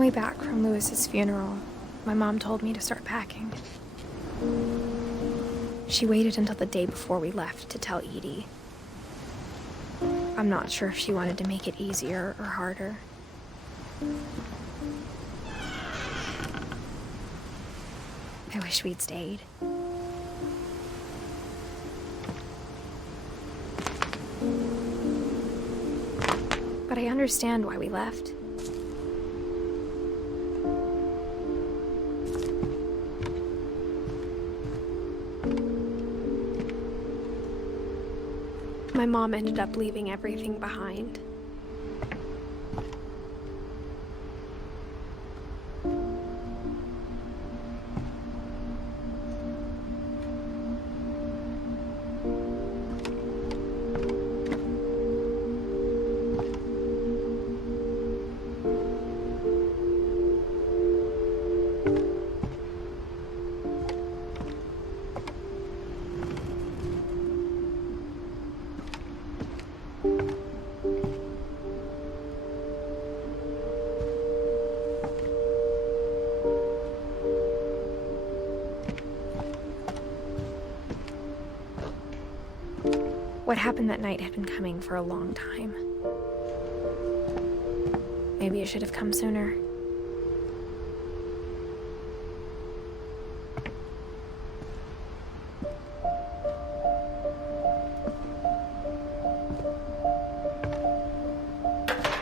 the way back from Lewis's funeral, my mom told me to start packing. She waited until the day before we left to tell Edie. I'm not sure if she wanted to make it easier or harder. I wish we'd stayed. But I understand why we left. My mom ended up leaving everything behind. What happened that night had been coming for a long time. Maybe it should have come sooner.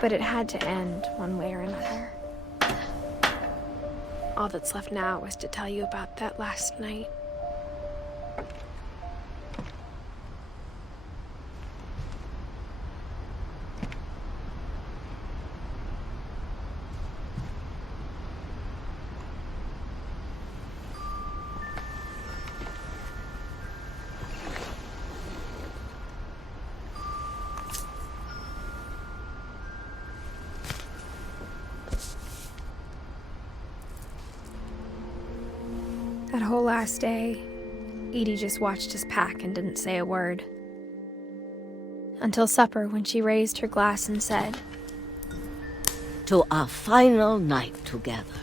But it had to end one way or another. All that's left now is to tell you about that last night. That whole last day, Edie just watched us pack and didn't say a word. Until supper, when she raised her glass and said, "To our final night together,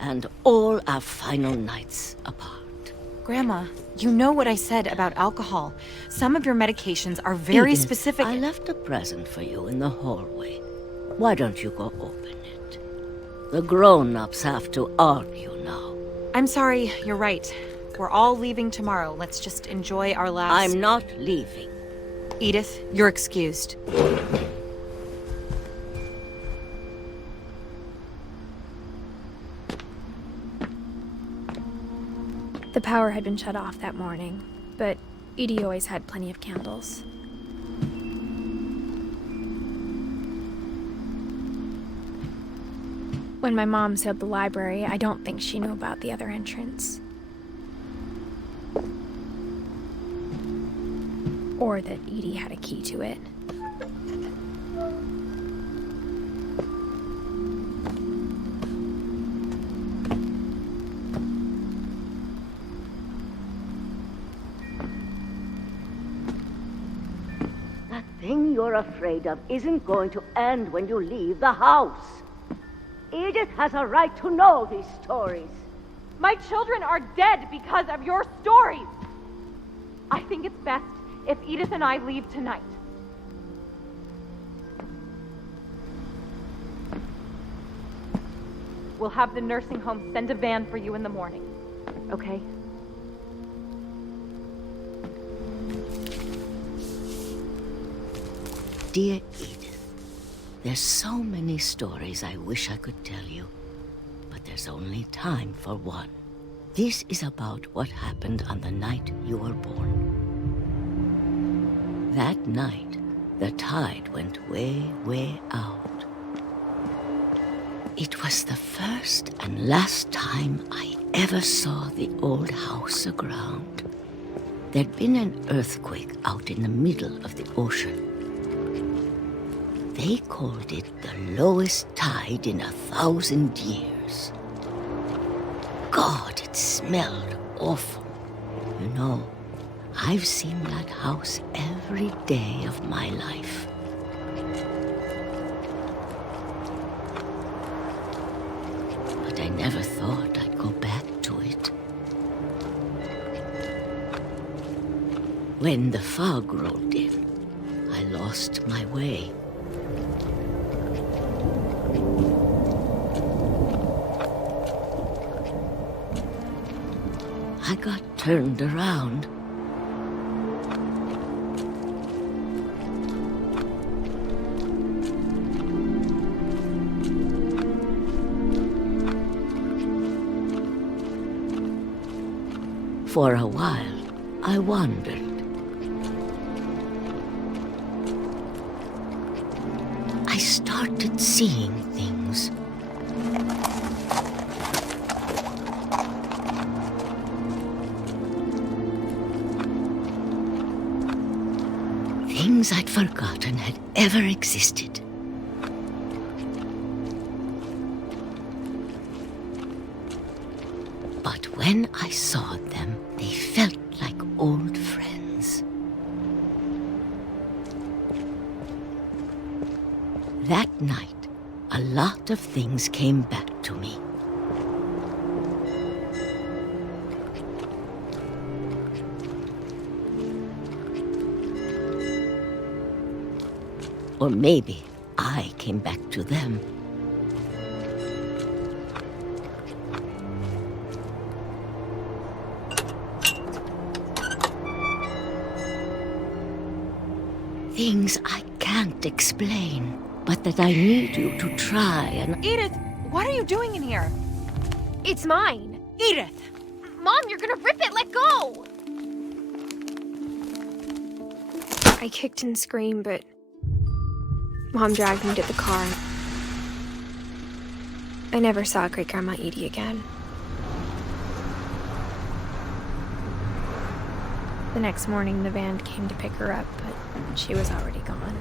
and all our final nights apart." Grandma, you know what I said about alcohol. Some of your medications are very Edith, specific. I left a present for you in the hallway. Why don't you go open it? The grown-ups have to argue now. I'm sorry, you're right. We're all leaving tomorrow. Let's just enjoy our last... I'm not leaving. Edith, you're excused. the power had been shut off that morning, but Edie always had plenty of candles. When my mom sealed the library, I don't think she knew about the other entrance. Or that Edie had a key to it. That thing you're afraid of isn't going to end when you leave the house. Edith has a right to know these stories. My children are dead because of your stories. I think it's best if Edith and I leave tonight. We'll have the nursing home send a van for you in the morning, okay? Dear Edith, there's so many stories I wish I could tell you, but there's only time for one. This is about what happened on the night you were born. That night, the tide went way, way out. It was the first and last time I ever saw the old house aground. There'd been an earthquake out in the middle of the ocean. They called it the lowest tide in 1,000 years. God, it smelled awful. You know, I've seen that house every day of my life. When the fog rolled in, I lost my way. I got turned around. For a while, I wandered. I started seeing things. Things I'd forgotten had ever existed. But when I saw them, they felt like old friends. That night, a lot of things came back to me. Or maybe I came back to them. Things I can't explain, but that I need you to try and... Edith, what are you doing in here? It's mine. Edith! Mom, you're gonna rip it! Let go! I kicked and screamed, but Mom dragged me to the car. I never saw Great-Grandma Edie again. The next morning, the van came to pick her up, but she was already gone.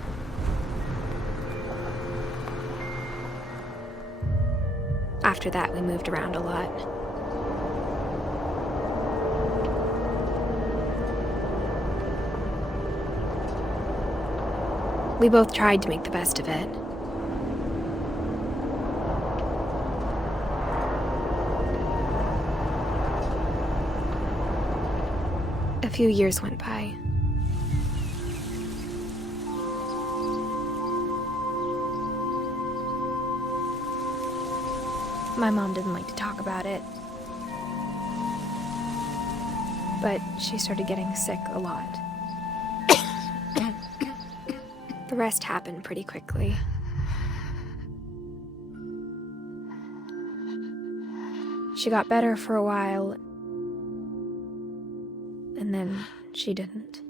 After that, we moved around a lot. We both tried to make the best of it. A few years went by. My mom didn't like to talk about it, but she started getting sick a lot. The rest happened pretty quickly. She got better for a while, and then she didn't.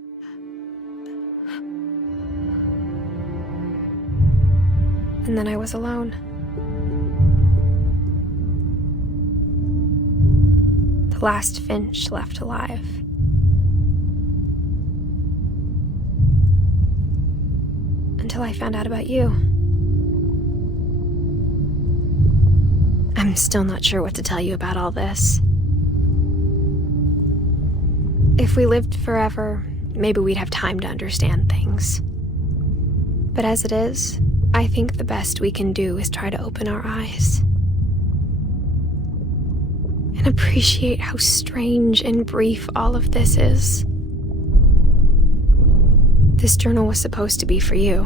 And then I was alone. The last Finch left alive. Until I found out about you. I'm still not sure what to tell you about all this. If we lived forever, maybe we'd have time to understand things. But as it is, I think the best we can do is try to open our eyes. And appreciate how strange and brief all of this is. This journal was supposed to be for you.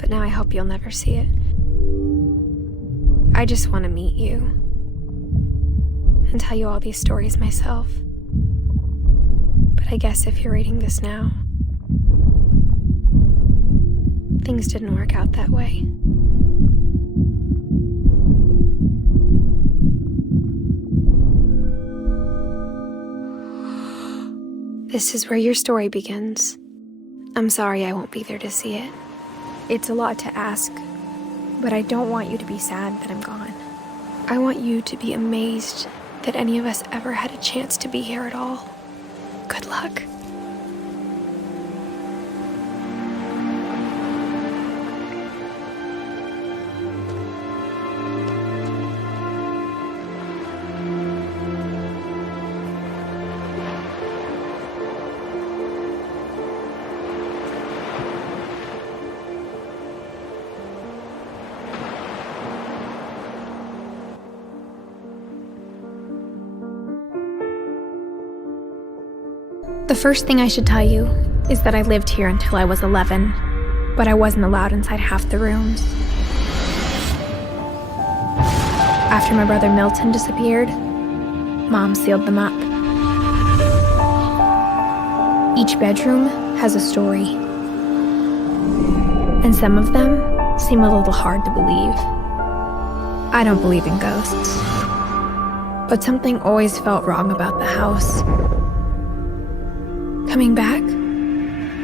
But now I hope you'll never see it. I just want to meet you and tell you all these stories myself. But I guess if you're reading this now, things didn't work out that way. This is where your story begins. I'm sorry I won't be there to see it. It's a lot to ask, but I don't want you to be sad that I'm gone. I want you to be amazed that any of us ever had a chance to be here at all. Good luck. The first thing I should tell you is that I lived here until I was 11, but I wasn't allowed inside half the rooms. After my brother Milton disappeared, Mom sealed them up. Each bedroom has a story, and some of them seem a little hard to believe. I don't believe in ghosts, but something always felt wrong about the house. Coming back,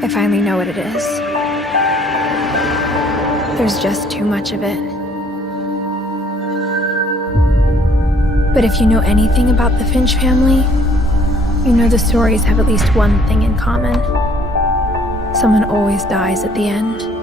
I finally know what it is. There's just too much of it. But if you know anything about the Finch family, you know the stories have at least one thing in common. Someone always dies at the end.